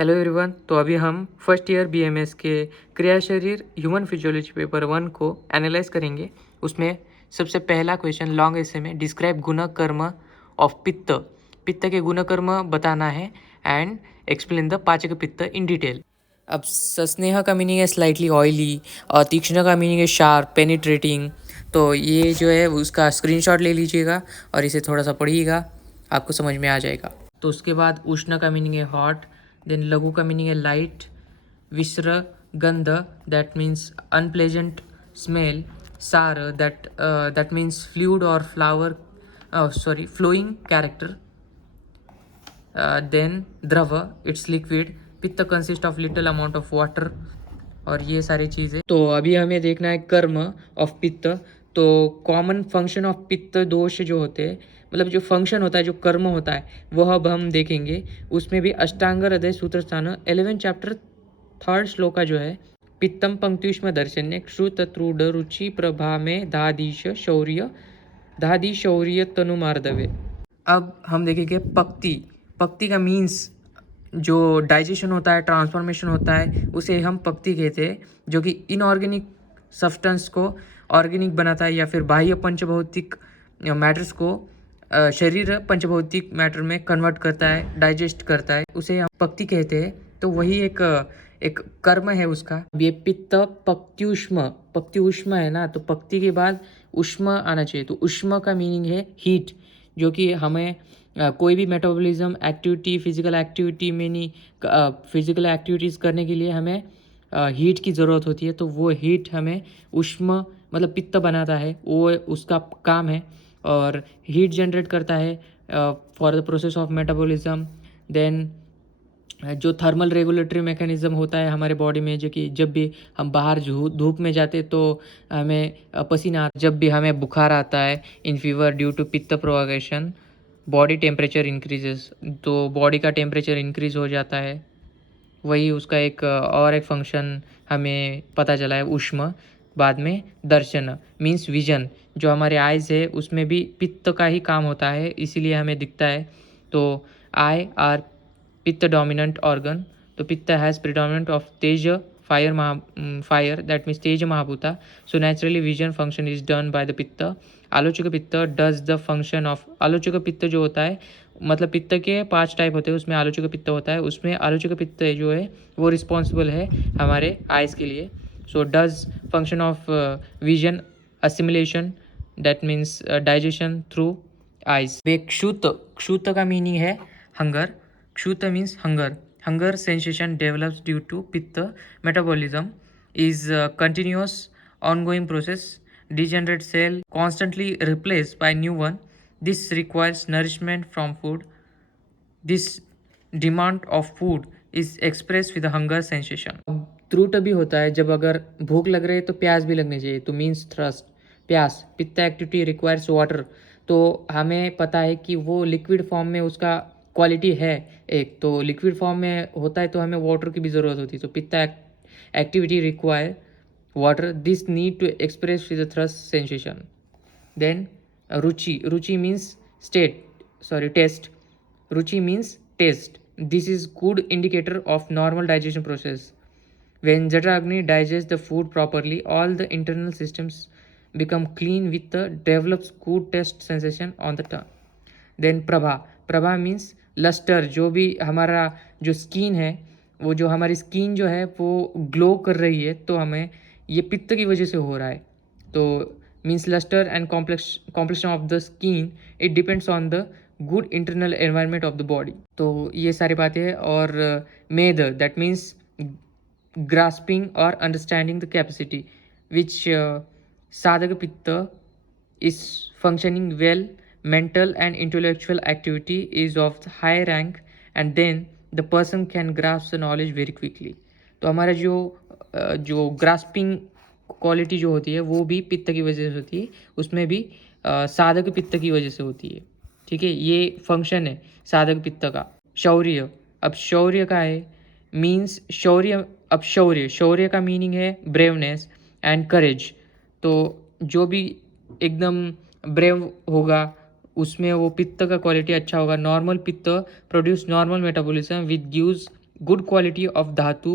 Hello everyone. तो अभी हम फर्स्ट ईयर बीएमएस के क्रिया शरीर ह्यूमन फिजियोलॉजी पेपर 1 को एनालाइज करेंगे। उसमें सबसे पहला क्वेश्चन लॉन्ग ऐसे में डिस्क्राइब गुण कर्म ऑफ पित्त। पित्त के गुण कर्म बताना है एंड एक्सप्लेन द पाचक पित्त इन डिटेल। अब सस्नेह का मीनिंग है स्लाइटली ऑयली और तीक्ष्ण का मीनिंग है शार्प पेनिट्रेटिंग। तो ये जो है उसका स्क्रीनशॉट ले लीजिएगा और इसे थोड़ा सा पढ़िएगा, आपको समझ में आ जाएगा। तो उसके बाद उष्ण का मीनिंग है हॉट, देन लघु का मीनिंग है लाइट, विस्र गंध दैट मीन्स अनप्लेजेंट स्मेल, सार दैट मीन्स फ्लूइड और फ्लावर फ्लोइंग कैरेक्टर, देन द्रव इट्स लिक्विड, पित्त consist of little amount of water और ये सारी चीज़ें। तो अभी हमें देखना है कर्म ऑफ पित्त। तो कॉमन फंक्शन ऑफ पित्त दोष जो होते हैं, मतलब जो फंक्शन होता है, जो कर्म होता है, वह अब हम देखेंगे। उसमें भी अष्टांग हृदय सूत्र स्थान 11 चैप्टर 3rd श्लोका जो है, पित्तम पंक्तिष्म दर्शन्य क्षुत त्रूड रुचि प्रभा में दादी शौर्य तनुमार्दवे। अब हम देखेंगे पक्ति। पक्ति का मीन्स जो डाइजेशन होता है, ट्रांसफॉर्मेशन होता है, उसे हम पक्ति कहते हैं, जो कि इनऑर्गेनिक सब्सटेंस को ऑर्गेनिक बनाता है या फिर बाह्य पंचभौतिक मैटर्स को शरीर पंचभौतिक मैटर में कन्वर्ट करता है, डाइजेस्ट करता है, उसे हम पक्ति कहते हैं। तो वही एक कर्म है उसका। अब ये पित्त पक्त्युष्म, पक्त्युष्म है ना, तो पक्ति के बाद उष्म आना चाहिए। तो उष्म का मीनिंग है हीट, जो कि हमें कोई भी मेटाबॉलिज्म एक्टिविटी, फिजिकल एक्टिविटी में नहीं, फिजिकल एक्टिविटीज़ करने के लिए हमें हीट की ज़रूरत होती है। तो वो हीट हमें उष्म मतलब पित्त बनाता है, वो उसका काम है और हीट जनरेट करता है for the process of metabolism. Then जो थर्मल रेगुलेटरी मैकेनिज्म होता है हमारे बॉडी में, जो कि जब भी हम बाहर धूप में जाते तो हमें पसीना, जब भी हमें बुखार आता है इन फीवर ड्यू टू पित्त प्रोवागेशन, बॉडी टेम्परेचर इंक्रीजेस, तो बॉडी का टेम्परेचर इंक्रीज हो जाता है। वही उसका एक फंक्शन हमें पता चला है उष्म। बाद में दर्शन मीन्स विजन, जो हमारे आइज़ है उसमें भी पित्त का ही काम होता है, इसीलिए हमें दिखता है। तो eye are pitta dominant organ. तो pitta has predominant of tej fire that means tej mahabhuta. So naturally vision function is done by the pitta. Alochaka पित्त डज द फंक्शन ऑफ, आलोचक पित्त जो होता है, मतलब पित्त के 5 टाइप होते हैं, उसमें आलोचक पित्त होता है। उसमें आलोचक पित्त जो है वो रिस्पॉन्सिबल है हमारे आइज़ के लिए। So does function of vision assimilation that means digestion through eyes. वे क्षुत, क्षुत का मीनिंग है hunger. Kshut means hunger. Hunger sensation develops due to pitta metabolism is a continuous ongoing process. Degenerate cell constantly replaced by new one. This requires nourishment from food. This demand of food is expressed with a hunger sensation. त्रुट भी होता है, जब अगर भूख लग रही है तो प्यास भी लगनी चाहिए, तो मीन्स थ्रस्ट, प्यास। पित्त एक्टिविटी रिक्वायर्स वाटर, तो हमें पता है कि वो लिक्विड फॉर्म में उसका क्वालिटी है एक, तो लिक्विड फॉर्म में होता है तो हमें वाटर की भी ज़रूरत होती है। तो पित्त activity require water. This need to express with the thrust sensation. Then ruchi, ruchi means taste. Ruchi means taste. This is good indicator of normal digestion process. When Jatra digests the food properly, all the internal systems become clean with the develops good taste sensation on the tongue. Then प्रभा, प्रभा means lustre, जो भी हमारा जो skin है, वो जो हमारी स्किन जो है वो ग्लो कर रही है, तो हमें ये पित्त की वजह से हो रहा है। तो means lustre and complexion of the skin, it depends on the good internal environment of the body. तो ये सारी बातें हैं। और मेद दैट मीन्स ग्रास्पिंग और अंडरस्टैंडिंग द कैपेसिटी विच साधक पित्त is functioning well, mental and intellectual activity is of the high rank, and then the person can grasp the knowledge very quickly. तो हमारा जो ग्रास्पिंग क्वालिटी जो होती है वो भी पित्त की वजह से होती है, उसमें भी साधक पित्त की वजह से होती है। ठीक है, ये फंक्शन है साधक पित्त का। शौर्य, अब शौर्य का है मीन्स शौर्य, अब शौर्य, शौर्य का मीनिंग है ब्रेवनेस एंड करेज। तो जो भी एकदम ब्रेव होगा उसमें वो पित्त का क्वालिटी अच्छा होगा। नॉर्मल पित्त produce normal metabolism with gives good quality of dhatu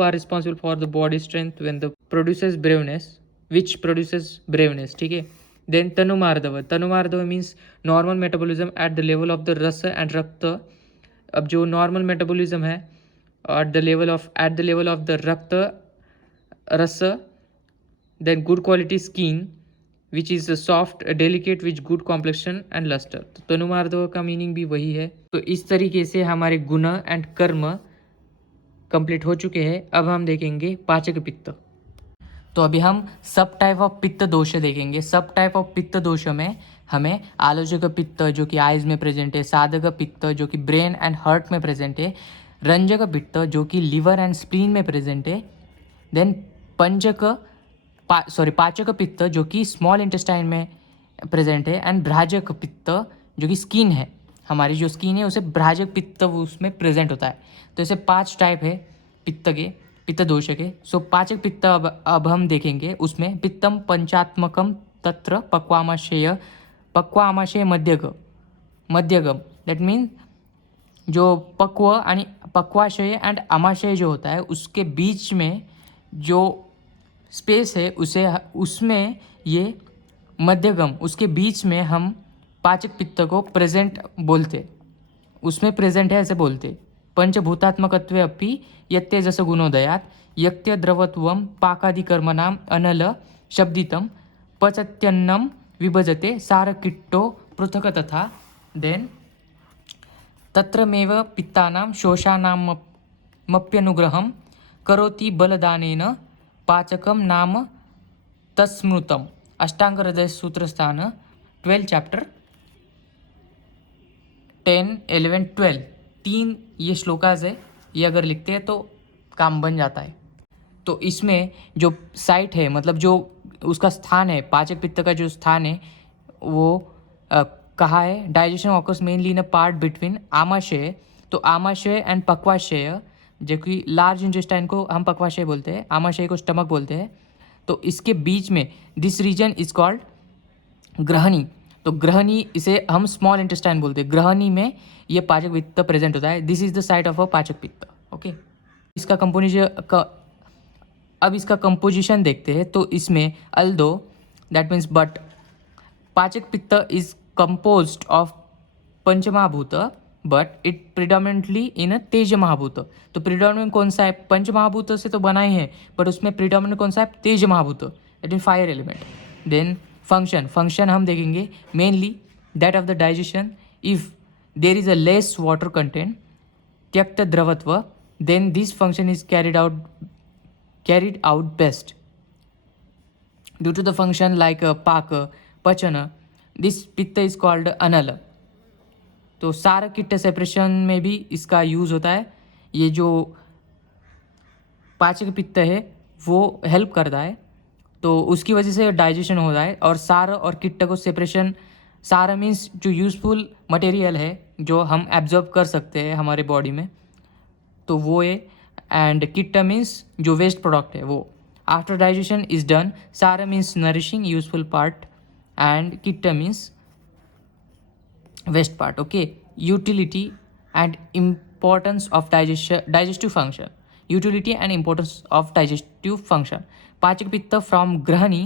are responsible for the body strength when the produces braveness, which produces braveness, ठीक है. Then तनुमार्दव means normal metabolism at the level of the रस and रक्त. अब जो normal metabolism है at the level of the रक्त रस. Then good quality skin which is soft delicate with good complexion and luster. तो तनुमार्दव का मीनिंग भी वही है. तो इस तरीके से हमारे गुण एंड कर्म कंप्लीट हो चुके हैं. अब हम देखेंगे पाचक पित्त. तो अभी हम सब टाइप ऑफ पित्त दोष देखेंगे. सब टाइप ऑफ पित्त दोष में हमें आलोचक पित्त जो कि आइज में प्रेजेंट है, साधक पित्त जो कि ब्रेन एंड हार्ट में प्रेजेंट है, रंजक पित्त जो कि लिवर एंड स्प्लीन में प्रेजेंट है, देन पाचक पित्त जो कि स्मॉल इंटेस्टाइन में प्रेजेंट है, एंड भ्राजक पित्त जो कि स्किन है, हमारी जो स्किन है उसे भ्राजक पित्त उसमें प्रेजेंट होता है. तो ऐसे 5 टाइप है पित्त दोष के. सो पाचक पित्त अब हम देखेंगे. उसमें पित्तम पंचात्मकम तत्र पक्वामाशय मध्यगम. दैट मीन जो पक्वाशय एंड आमाशय जो होता है उसके बीच में जो स्पेस है उसमें ये मध्यगम, उसके बीच में हम पाचक पित्त को प्रेजेंट बोलते, उसमें प्रेजेंट है ऐसे बोलते. पंचभूतात्मकत्वे अपि यत्तेजस गुणोदयात् यक्त्य द्रवत्वं पाकादिकर्मणाम् अनल शब्दितं पचत्यन्नं विभजते सारकिट्टो पृथक् तथा. देन तत्रमेव पित्तानां शोषाणामप्यनुग्रहं करोति बलदानेन पाचकं नाम तत्स्मृतम्. अष्टांग हृदय सूत्र स्थान 12 चैप्टर 10, 11, 12 3 ये श्लोकास है. ये अगर लिखते हैं तो काम बन जाता है. तो इसमें जो साइट है मतलब जो उसका स्थान है, पाचक पित्त का जो स्थान है वो कहाँ है. Digestion occurs mainly in a part between amashaya. तो आमाशय एंड पक्वाशय जो कि लार्ज इंटेस्टाइन को हम पक्वाशय बोलते हैं, आमाशय को स्टमक बोलते हैं. तो इसके बीच में दिस रीजन इज कॉल्ड ग्रहणी. तो ग्रहणी इसे हम स्मॉल इंटेस्टाइन बोलते हैं. ग्रहणी में ये पाचक पित्त प्रेजेंट होता है. This is the site of a पाचक पित्त. ओके, इसका अब इसका कंपोजिशन देखते हैं. तो इसमें although that means but pachaka pitta is composed of panchamahabhuta but it predominantly in tej mahabhuta. तो प्रिडोमिनेंट कौन सा है? पंचमहाभूत से तो बना ही है बट उसमें प्रिडोमिनेंट कौन सा है? Tej mahabhuta, that mean fire element. Then function हम देखेंगे mainly that of the digestion. If there is a less water content tyakta dravatva then this function is carried out best. Due to the function like pak, pachana, this pitta is called anal. तो सारकिट्ट separation में भी इसका use होता है. ये जो पाचक पित्त है वो हेल्प करता है, तो उसकी वजह से डाइजेशन होता है. और सार और किट्ट को सेपरेशन, सार मीन्स जो यूज़फुल मटेरियल है जो हम एब्जॉर्ब कर सकते हैं हमारे बॉडी में, तो वो है. एंड किट्ट मीन्स जो वेस्ट प्रोडक्ट है वो. After digestion is done, sara means nourishing useful part and kitta means waste part. Okay, utility and importance of digestive function. Utility and importance of digestive function. Pachak pitta from grahani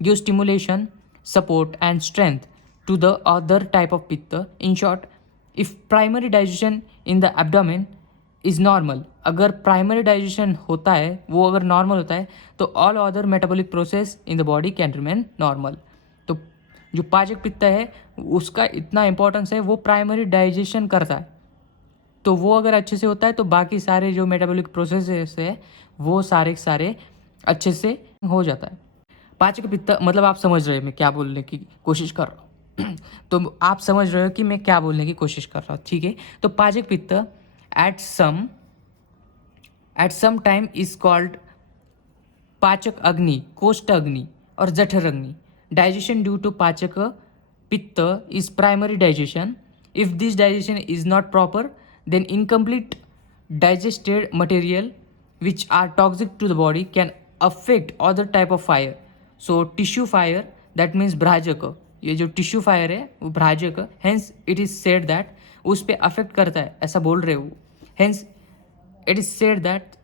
gives stimulation, support and strength to the other type of pitta. In short, if primary digestion in the abdomen is normal, अगर primary digestion होता है वो अगर normal होता है तो all other metabolic process in the body can remain normal. तो जो पाचक पित्त है उसका इतना इंपॉर्टेंस है, वो प्राइमरी डाइजेशन करता है. तो वो अगर अच्छे से होता है तो बाकी सारे जो मेटाबॉलिक प्रोसेस है वो सारे अच्छे से हो जाता है. पाचक पित्त मतलब आप समझ रहे हो मैं क्या बोलने की कोशिश कर रहा हूँ. तो आप समझ रहे हो कि मैं क्या बोलने की कोशिश कर रहा हूँ, ठीक है. तो पाचक पित्त at some time is called पाचक अग्नि, कोष्ठ अग्नि और जठर अग्नि. Digestion due to pachaka pitta is primary digestion. If this digestion is not proper, then incomplete digested material which are toxic to the body can affect other type of fire. So tissue fire, that means भ्राजक. ये जो tissue fire है वो भ्राजक, hence it is said that उस पर affect करता है, ऐसा बोल रहे हो. Hence It is said that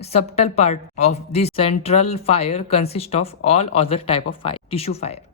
subtle part of this central fire consists of all other type of fire, tissue fire.